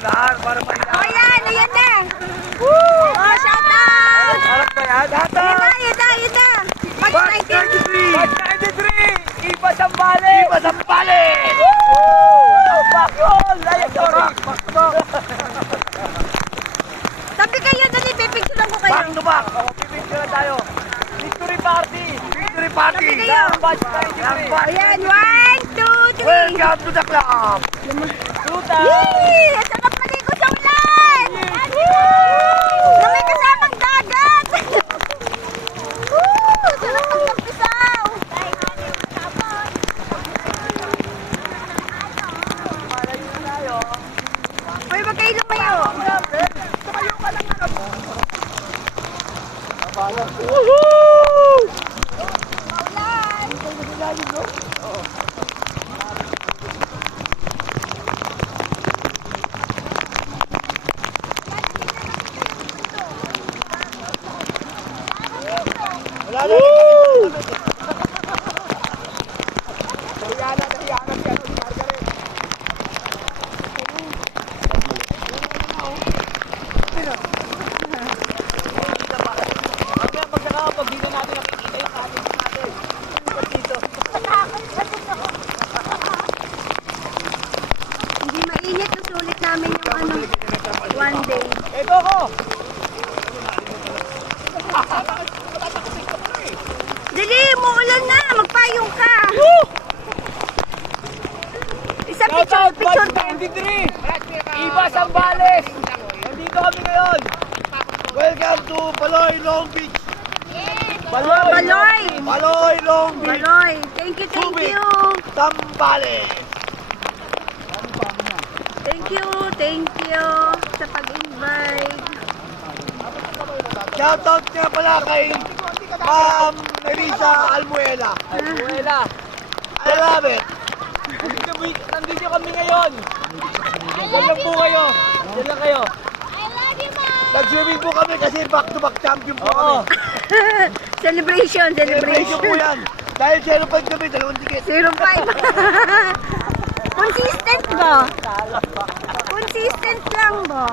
Lahat para pa yan. Oh, yan, ayan na. Oh, shout out. Harap pa yan. Lahat na. Yun na. Match 19. Match 93. Iba Sambales. Iba Sambales. Back yun. Sorry. Tabi kayo, dali, pipicture lang ko kayo. Back to back. Pipicture na tayo. Victory party. Victory party. Tabi kayo. Match 93. Ayan, 1, 2, 3. Welcome to the club. Tuta. Yee! Ang sarap maligo sa ulan! Na may kasamang dagat! Woo! Sarap magtampisaw! Uy, magkain lumayo! Woohoo! Wala na. Nahiyanan si Margaret. Mamaya pag nakakapag dito natin nakikita yung ating natin. Dito. Hindi mainit, susulit namin yung ano, one day. Ito ko. Dali, umuulan na! Magpayong ka! Isang Shoutout picture. Batch 93. Iba Sambales. Nandito kami ngayon. Welcome to Baloy, Long Beach. Baloy. Baloy, Long Beach. Baloy! Thank you! Sambales. Thank you sa pag-invite. Shoutout nga pala kay Ma'am Melissa Almuela. I love it. Nandito kami ngayon. Diyan lang po kayo. Diyan lang kayo. Nag-swimming po kami kasi back-to-back champion po kami. Celebration Celebration po yan. Dahil 0.5 kami, 2 ticket. 0.5. Consistent ba? Consistent lang ba?